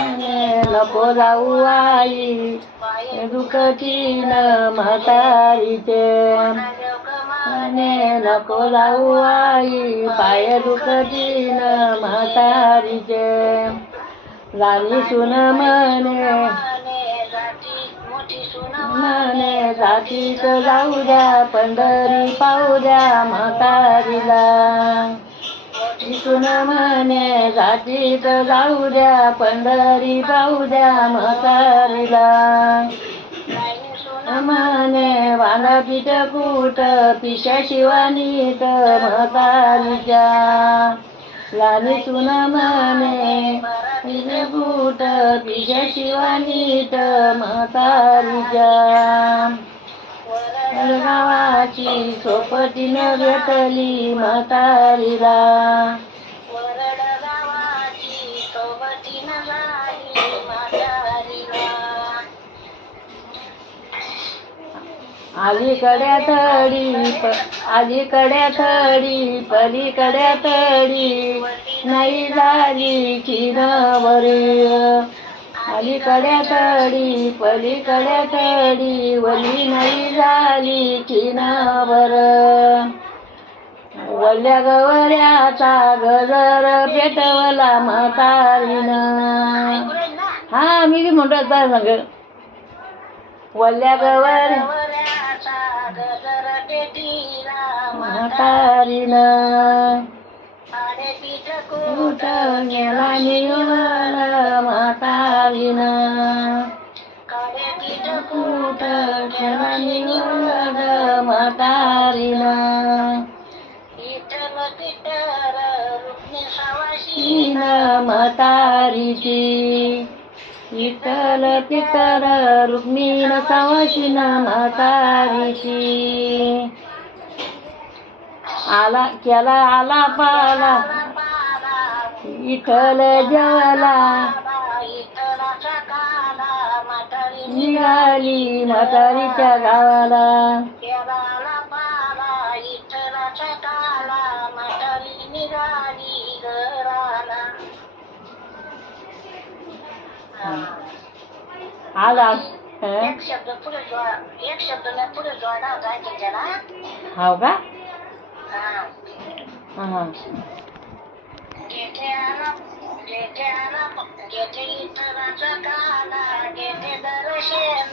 नको जाऊ आई दुखती न म्हातारीचे नको जाऊ आई पाय दुखती न म्हातारीचे राणी सुन म्हणे जातीत जाऊ द्या पंढरी पाहू द्या म्हातारीला सुन म्हणे जातीत जाऊ द्या पंढरी पाहू द्या म्हातारीला म्हणे वांदा पीठ कूट पिशा शिवानीत म्हातारीच्या राणी सुन म्हणे कूट पिशा शिवानीत म्हातारीच्या गावाची सोपतीनं भेटली म्हातारीला अलीकड्या थडी पलीकड्या थडी नाही झाली किनावरी अलीकड्या थडी पलीकड्या थडी वली नाही झाली किनावर वल्ल्या गवऱ्याचा गजर पेटवला म्हातारीनं हा मी बी म्हणतो सांग वल्ल्या गवऱ्याचा गजर पेटीला म्हातारीनं कुठ गेला निवला म्हातारीनं कुठ गेला निवला म्हातारीनं म्हातारीची विठ्ठल पितर रुक्मिण सवाशीन म्हातारीची आला केला आला पाला विठ्ठल जेवला निघाली म्हातारीच्या गावाला आला एक शब्द पुढे जोडा हो का गेटे इतराचा काला गेटे दर्शन